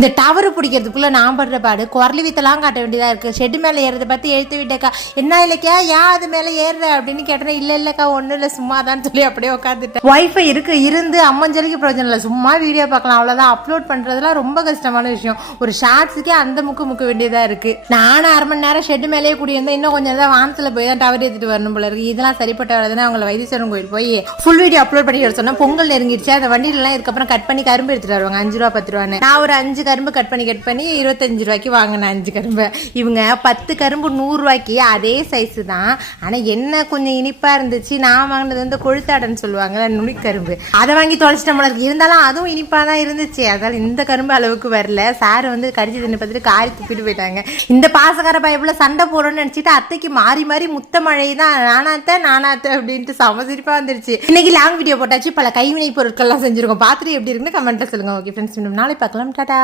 இந்த டவர் பிடிக்கிறதுக்குள்ள நான் படுற பாடு குரலி வித்தெல்லாம் காட்ட வேண்டியதா இருக்கு. ஷெட்டு மேலே ஏறதை பார்த்து எழுத்து விட்டேக்கா. என்ன இல்லைக்கா ஏன் அது மேலே ஏறுற அப்படின்னு கேட்டேன். இல்லைக்கா ஒன்றும் இல்லை சும்மா தான் சொல்லி அப்படியே உட்காந்துட்டேன். ஒய்ஃபை இருந்து அம்மஞ்சலிக்கு பிரயோஜனம் இல்லை, சும்மா வீடியோ பார்க்கலாம் அவ்வளோதான். அப்லோட் பண்ணுறதுலாம் ரொம்ப கஷ்டமான விஷயம். ஒரு ஷார்ட்ஸுக்கே அந்த முக்க வேண்டியதாக இருக்கு. நானும் 1/2 மணி நேரம் ஷெட்டு மேலேயே கூடியிருந்தேன். இன்னும் கொஞ்சம் நேரம் வானத்தில் போய் தான் டவர் ஏற்றிட்டு வரணும் போல இருக்கு. இதெல்லாம் சரிப்பட்ட வரதுன்னா அவங்களை வைத்தீஸ்வரன் கோயில் போய் ஃபுல் வீடியோ அப்லோட் பண்ணி வர சொன்னால் பொங்கல் நெருங்கிடுச்சு. அந்த வண்டியிலலாம் இதுக்கப்புறம் கட் பண்ணி கரும்பு எடுத்துட்டு வருவாங்க 5 ரூபா 10 ரூபான்னு. நான் ஒரு 5 கரும்பு கட் பண்ணி 25 ரூபாய்க்கு வாங்கினேன் 5 கரும்பு. இவங்க 10 கரும்பு 100 ரூபாய்க்கு அதே சைஸு தான். ஆனால் என்ன கொஞ்சம் இனிப்பாக இருந்துச்சு. நான் வாங்கினது வந்து கொழுத்தாடன்னு சொல்லுவாங்க, நுனிக்கரும்பு. அதை வாங்கி தொலைச்சிட்ட போல இருக்கு. இருந்தாலும் அதுவும் இனிப்பாக தான் இருந்துச்சு. அதனால இந்த கரும்பு அளவுக்கு வரல. சார் வந்து கடிச்சு தின்னு பார்த்துட்டு காரி துப்பிட்டு போயிட்டாங்க. இந்த பாசக்கார பைப்பில் சண்டை போடணும்னு நினச்சிட்டு அத்தைக்கு மாறி மாறி முத்த மழை தான் நானாத்த அப்படின்ட்டு சமசிரிப்பாக வந்துருச்சு. இன்னைக்கு லாங் வீடியோ போட்டாச்சு. பல கைவினை பொருட்கள்லாம் செஞ்சுருக்கோம். பார்த்துட்டு எப்படி இருக்குன்னு கமெண்ட்டில் சொல்லுங்கள். ஓகே ஃப்ரெண்ட்ஸ், நாளை பார்க்கலாம். டாடா.